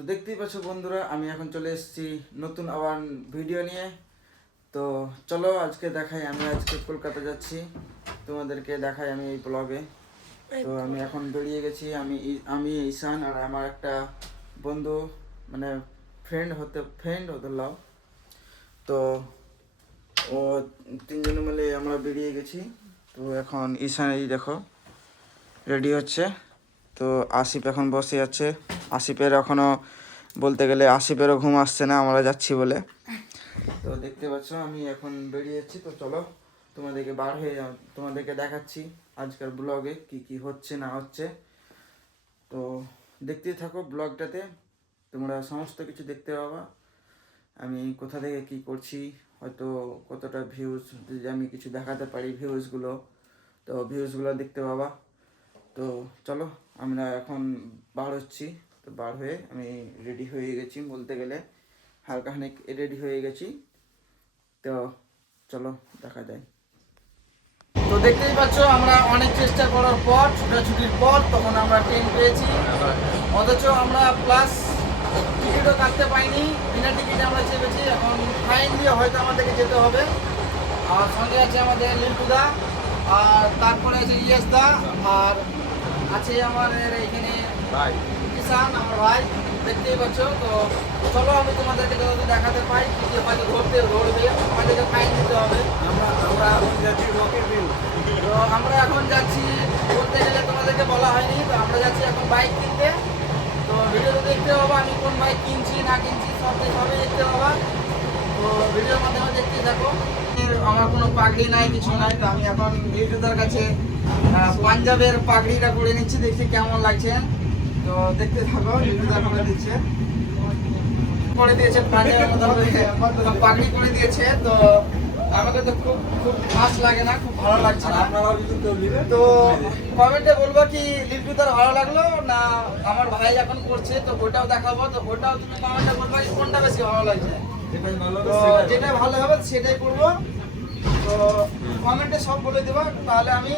তো দেখতেই পাচ্ছ বন্ধুরা, আমি এখন চলে এসেছি নতুন আবার ভিডিও নিয়ে। তো চলো আজকে দেখাই, আমি আজকে কলকাতা যাচ্ছি, তোমাদেরকে দেখাই আমি এই ব্লগে। তো আমি এখন বেরিয়ে গেছি, আমি ঈশান আর আমার একটা বন্ধু, মানে ফ্রেন্ড হতে লাও। তো ও তিনজনে মিলে আমরা বেরিয়ে গেছি। তো এখন ঈশান এই দেখো রেডি হচ্ছে। তো আসিফ এখন বসে আছে, আসিফের এখনও বলতে গেলে আসিফেরও ঘুম আসছে না আমরা যাচ্ছি বলে। তো দেখতে পাচ্ছ আমি এখন বেরিয়ে যাচ্ছি। তো চলো তোমাদেরকে দেখাচ্ছি আজকের ব্লগে কি কি হচ্ছে না হচ্ছে। তো দেখতেই থাকো ব্লগটাতে, তোমরা সমস্ত কিছু দেখতে পাবা। আমি কোথা থেকে কি করছি, হয়তো কতটা ভিউজ যদি আমি কিছু দেখাতে পারি ভিউজগুলো, তো ভিউজগুলো দেখতে পাবা। তো চলো আমরা এখন বার হচ্ছি। তো বার হয়ে আমি রেডি হয়ে গেছি, বলতে গেলে হালকা খানিক রেডি হয়ে গেছি। তো চলো দেখা যায়। তো দেখতেই পাচ্ছ আমরা অনেক চেষ্টা করার পর, ছুটাছুটির পর তখন আমরা ট্রেন পেয়েছি, অথচ আমরা প্লাস টিকিটও কাটতে পাইনি, বিনা টিকিটে আমরা চেপেছি। এখন ফাইন দিয়ে হয়তো আমাদেরকে যেতে হবে। আর সঙ্গে আছে আমাদের লিন্টুদা, আর তারপরে আছে ইয়েসদা, আর আছে আমাদের এখানে কিষান আমার ভাই, দেখতেই পাচ্ছ। তো চলো আমি তোমাদেরকে যদি দেখাতে পাই কি কি হয়তো ধরবে, আমাদেরকে ফাইন দিতে হবে। তো আমরা এখন যাচ্ছি, বলতে গেলে তোমাদেরকে বলা হয়নি, তো আমরা যাচ্ছি এখন বাইক কিনতে। তো ভিডিওতে দেখতে পাবো আমি কোন বাইক কিনছি না কিনছি, সবই দেখতে পাবা। তো ভিডিওর মাধ্যমে দেখতেই থাকো। আমার কোনো পাগড়ি নাই, কিছু নাই। তো আমি এখন লিটুদার কাছে পাঞ্জাবের পাগড়িটা করে নিচ্ছি, দেখছি কেমন লাগছে। তো দেখতে থাকো, লিটুদা করে দিচ্ছে, করে দিয়েছে পাঞ্জাবের মতো পাগড়ি করে দিয়েছে। তো আমাকে তো খুব খুব খাস লাগে না, খুব ভালো লাগছে না। তো কমেন্টে বলবো কি লিটুদার ভালো লাগলো না আমার ভাই এখন করছে, তো ওটাও দেখাবো। তো ওটাও তুমি কমেন্টে বলবো কোনটা বেশি ভালো লাগছে। তো যেটা ভালো হবে সেটাই করবো। তো কমেন্টে সব বলে দেবো, তাহলে আমি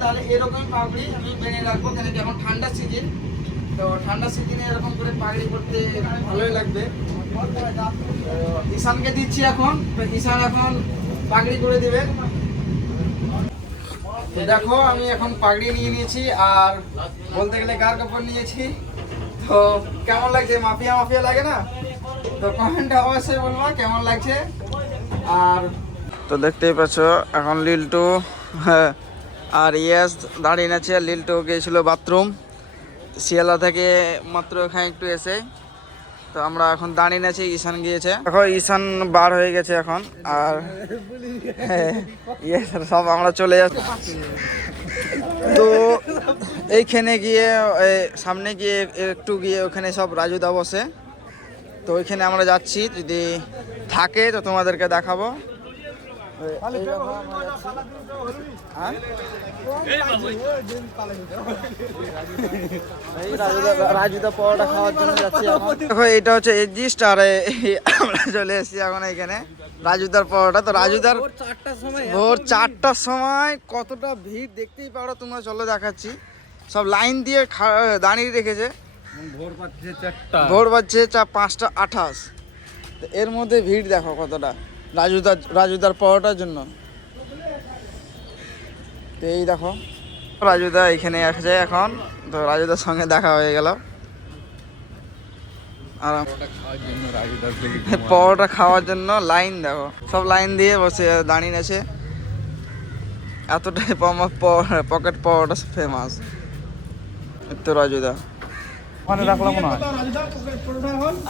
তাহলে এরকম পাগড়ি আমি বেঁধে রাখবো, কেন কি এখন ঠান্ডার সিজন। তো ঠান্ডার সিজনে এরকম করে পাগড়ি করতে ভালোই লাগবে। ঈশানকে দিচ্ছি এখন, ঈশান এখন পাগড়ি করে দিবে। দেখো আমি এখন পাগড়ি নিয়ে নিয়েছি, আর বলতে গেলে গার কাপড় নিয়েছি। তো কেমন লাগছে, মাফিয়া মাফিয়া লাগে না? তো কমেন্টে অবশ্যই বলবো কেমন লাগছে। আর তো দেখতেই পাচ্ছ এখন লিল্টু আর ইয়েস দাঁড়িয়ে আছে। লিল্টু গিয়েছিল বাথরুম, শিয়ালা থেকে মাত্র এখানে একটু এসে। তো আমরা এখন দাঁড়িয়ে আছি, ঈশান গিয়েছে, দেখো ঈশান বার হয়ে গেছে এখন। আর ইয়েস সব আমরা চলে যাচ্ছি। তো এইখানে গিয়ে সামনে গিয়ে একটু গিয়ে ওখানে সব রাজুদা বসে। তো ওইখানে আমরা যাচ্ছি, যদি থাকে তো তোমাদেরকে দেখাবো। রাজুদা পরোটা খাওয়ার জন্য যাচ্ছি। দেখো এটা হচ্ছে এজিস্ট, আর আমরা চলে এসেছি এখন এখানে রাজুদার পরোটা। তো রাজুদার ভোর 4টার সময় কতটা ভিড় দেখতেই পারো তোমরা, চলো দেখাচ্ছি। সব লাইন দিয়ে দাঁড়িয়ে রেখেছে, ভোর বাজছে 5:28। এর মধ্যে ভিড় দেখো কতটা রাজুদার পরোটার জন্য। তো এই দেখো রাজুদা এখানে আছে এখন। তো রাজুদার সঙ্গে দেখা হয়ে গেল, আর পরোটা খাওয়ার জন্য লাইন দেখো, সব লাইন দিয়ে বসে দাঁড়িয়ে আছে। এতটাই পকেট পরোটা ফেমাস। তো রাজুদা ওখানে রাখলাম না,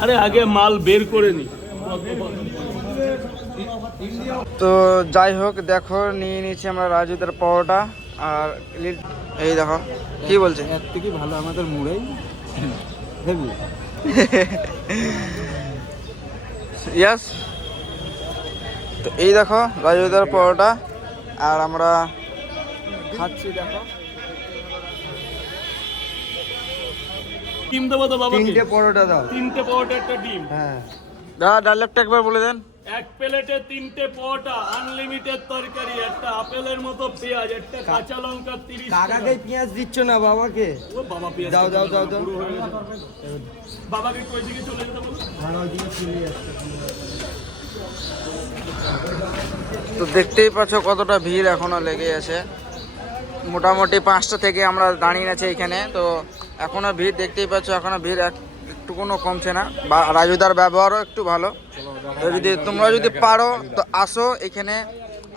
আরে আগে মাল বের করে নি। তো যাই হোক দেখো নিয়ে নিচ্ছি আমরা রাজুদার পরোটা। আর এই দেখো কি বলছে, এর থেকে ভালো আমাদের মুড়াই হেভি। ইয়াস। তো এই দেখো রাজুদার পরোটা, আর আমরা খাচ্ছি। দেখো ডিম দেবো তো বাবা, 3টে পরোটা দাও। 3টে পরোটা একটা ডিম। হ্যাঁ দাদা ডায়লগটা একবার বলে দেন। এক প্লেটে 3টে পরোটা, আনলিমিটেড তরকারি, একটা আপেলের মতো পেঁয়াজ, একটা কাঁচা লঙ্কা 30 টাকা। কাকাকে পেঁয়াজ দিচ্ছ না বাবাকে? ও বাবা পেঁয়াজ দাও, খেতে দাও, পারে না, দাও, দাও। বুড়ো হয়ে গেছে। বাবাকে কই দিকে চলে যেতে বলো। তো দেখতেই পাচ্ছ কতটা ভিড় এখনো লেগে আছে। মোটামুটি 5টা থেকে আমরা দাঁড়িয়ে আছি এখানে। তো এখনো ভিড় দেখতেই পাচ্ছ, এখনো ভিড় একটু কোনো কমছে না। বা রাজুদার ব্যবহারও একটু ভালো। তো যদি তোমরা যদি পারো তো আসো এখানে,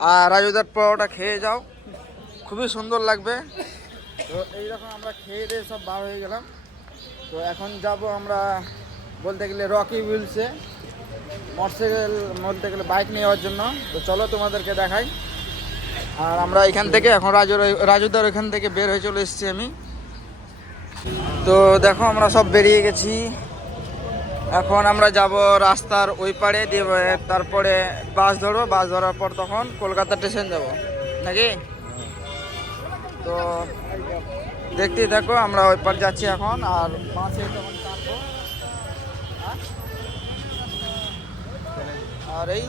আর রাজুদার পরোটা খেয়ে যাও, খুবই সুন্দর লাগবে। তো এইরকম আমরা খেয়ে দিয়ে সব বার হয়ে গেলাম। তো এখন যাব আমরা বলতে গেলে রকি উইলসে, মোটরসাইকেল বলতে গেলে বাইক নেওয়ার জন্য। তো চলো তোমাদেরকে দেখাই। আর আমরা এখান থেকে এখন রাজুদার ওইখান থেকে বের হয়ে চলে এসেছি আমি। তো দেখো আমরা সব বেরিয়ে গেছি। এখন আমরা যাব রাস্তার ওই পাড়ে দিয়ে, তারপরে বাস ধরবো। বাস ধরার পর তখন কলকাতা স্টেশন যাব নাকি। তো দেখতেই থাকো, আমরা ওই পার যাচ্ছি এখন। আর বাসে তখন চাপবো। আর এই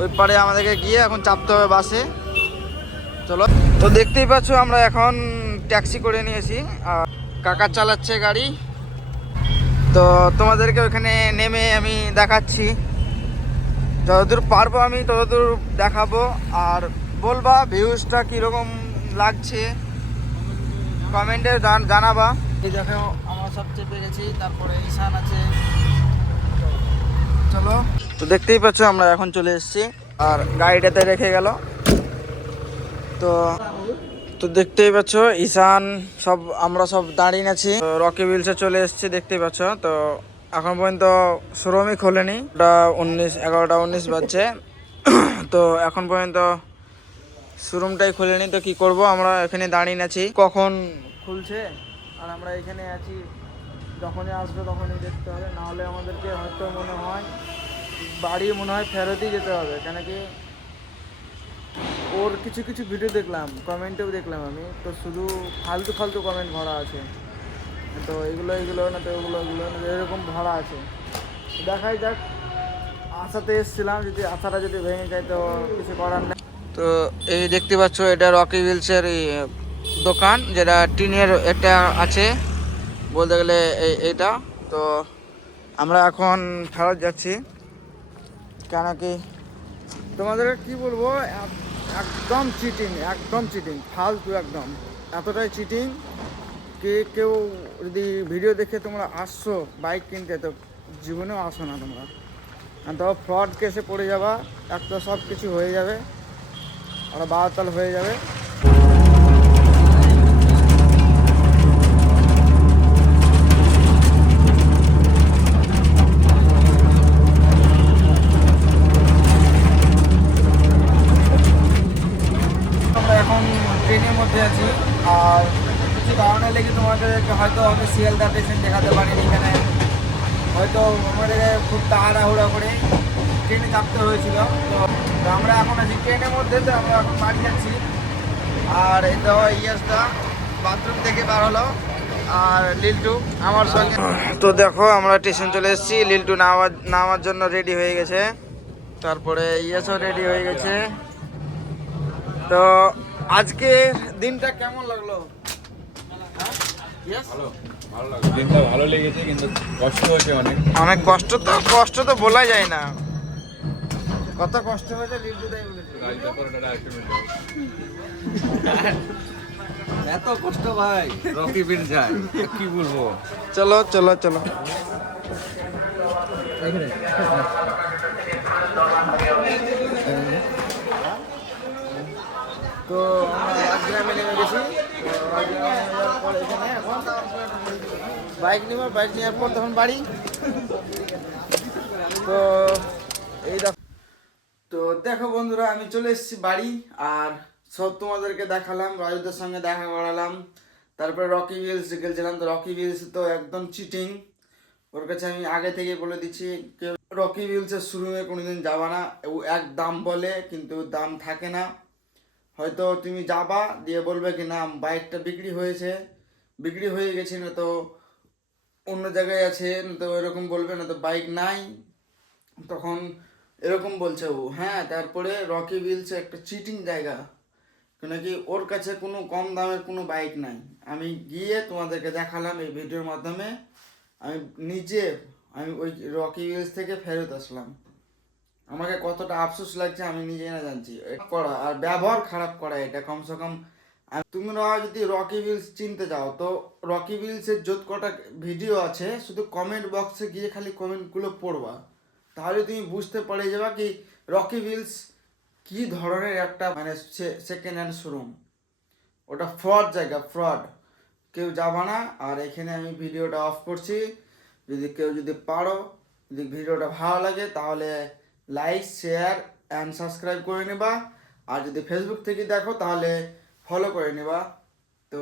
ওই পারে আমাদেরকে গিয়ে এখন চাপতে হবে বাসে। চলো। তো দেখতেই পাচ্ছ আমরা এখন ট্যাক্সি করে নিয়েছি, আর কাকা চালাচ্ছে গাড়ি। তো তোমাদেরকে ওখানে নেমে আমি দেখাচ্ছি, যতদূর পারবো আমি ততদূর দেখাবো। আর বলবা ভিউজটা কীরকম লাগছে, কমেন্টে জানাবা। এই দেখো আমরা সব চেপে গেছি, তারপরে ঈশান আছে। চলো। তো দেখতেই পাচ্ছ আমরা এখন চলে এসেছি, আর গাড়িটাতে রেখে গেল। তো তো দেখতেই পাচ্ছ ঈশান সব, আমরা সব দাঁড়িয়ে আছি। রকি উইলসে চলে এসেছি দেখতেই পাচ্ছ। তো এখন পর্যন্ত শোরুমই খোলেনি, ওটা 11টা 19 বাজছে। তো এখন পর্যন্ত শোরুমটাই খোলেনি। তো কি করব, আমরা এখানে দাঁড়িয়ে আছি, কখন খুলছে। আর আমরা এখানে আছি, যখনই আসবে তখনই দেখতে হবে। নাহলে আমাদেরকে হয়তো মনে হয় বাড়ি মনে হয় ফেরতই যেতে হবে। কেন কি ওর কিছু কিছু ভিডিও দেখলাম, কমেন্টেও দেখলাম আমি, তো শুধু ফালতু ফালতু কমেন্ট ভরা আছে। তো এগুলো না, তো ওগুলো না, এরকম ভরা আছে। দেখাই যাক, আশাতে এসেছিলাম, যদি আশাটা যদি ভেঙে যায় তো কিছু করার নেই। তো এই দেখতে পাচ্ছ এটা রকি উইলসের দোকান, যেটা টিনের একটা আছে বলতে গেলে এইটা। তো আমরা এখন ফেরত যাচ্ছি। কেন কি তোমাদের কি বলবো, একদম চিটিং, একদম চিটিং, ফালতু একদম, এতটাই চিটিং কি কেউ যদি ভিডিও দেখে তোমরা আসছো বাইক কিনতে, তো জীবনেও আসো না তোমরা। আর তো ফ্রড কেসে পড়ে যাবা, একটা সব কিছু হয়ে যাবে, আর বারতাল হয়ে যাবে। আমরা এখন ট্রেনের মধ্যে আছি, আর কিছু কারণে লেগে তোমাদেরকে হয়তো আমি শিয়ালদা স্টেশন দেখাতে পারিনি। এখানে হয়তো আমাদেরকে খুব তাড়াহুড়া করে ট্রেনে চাপতে হয়েছিল। তো আমরা এখন আছি ট্রেনের মধ্যে। তো আমরা এখন বাড়ি যাচ্ছি। আর এই তো ইয়াসদা বাথরুম থেকে বার হলো, আর লিল্টু আমার সঙ্গে। তো দেখো আমরা স্টেশন চলে এসেছি, লিল্টু নামার জন্য রেডি হয়ে গেছে, তারপরে ইয়াসও রেডি হয়ে গেছে। তো আজকে দিনটা কেমন লাগলো? দিনটা ভালো লেগেছে, কিন্তু কষ্ট হয়েছে অনেক। অনেক কষ্ট তো বলা যায় না, কত কষ্ট হয়েছে লিল্টু তাই বলেছে। এত কষ্ট ভাই, রকি বিন যায় কি বলবো। চলো চলো চলো। তো আমরা রাজগ্রামে নেমে গেছি। তো রাজগ্রামে নেওয়ার পর এখানে এখন বাইক নেওয়ার পর তখন বাড়ি। তো এই তো দেখো বন্ধুরা, আমি চলে এসেছি বাড়ি। আর সব তোমাদেরকে দেখালাম, রাজুদের সঙ্গে দেখা করালাম। তারপরে রকি উইলস গেছিলাম। তো রকি উইলস তো একদম চিটিং, ওর কাছে আমি আগে থেকে বলে দিচ্ছি, কেউ রকি উইলসের শোরুমে কোনোদিন যাবা না। ও এক দাম বলে, কিন্তু দাম থাকে না। হয়তো তুমি যাবা, দিয়ে বলবে কি না বাইকটা বিক্রি হয়ে গেছে, না তো অন্য জায়গায় আছে, না তো এরকম বলবে, না তো বাইক নাই, তখন এরকম বলছে ও, হ্যাঁ তারপরে রকি বিলস একটা চিটিং জায়গা, নাকি ওর কাছে কোনো কম দামের কোনো বাইক নাই। আমি গিয়ে তোমাদেরকে দেখালাম এই ভিডিওর মাধ্যমে, আমি নিজে আমি ওই রকি বিলস থেকে ফেরত আসলাম। আমাকে কতটা আফসোস লাগছে আমি নিজেই না জানছি। এটা করা আর ব্যবহার খারাপ করা, এটা কমসে কম তোমরা যদি রকি বিলস চিনতে চাও তো রকি বিলসের যত কটা ভিডিও আছে শুধু কমেন্ট বক্সে গিয়ে খালি কমেন্টগুলো পড়বা, তাহলে তুমি বুঝতে পারে যাবা কি রকি বিলস কি ধরনের একটা মানে সেকেন্ড হ্যান্ড শোরুম। ওটা ফ্রড জায়গা, ফ্রড, কেউ যাবা না। আর এখানে আমি ভিডিওটা অফ করছি, যদি কেউ যদি পারো, যদি ভিডিওটা ভালো লাগে তাহলে লাইক শেয়ার অ্যান্ড সাবস্ক্রাইব করে নেবা, আর যদি ফেসবুক থেকে দেখো তাহলে ফলো করে নেবা। তো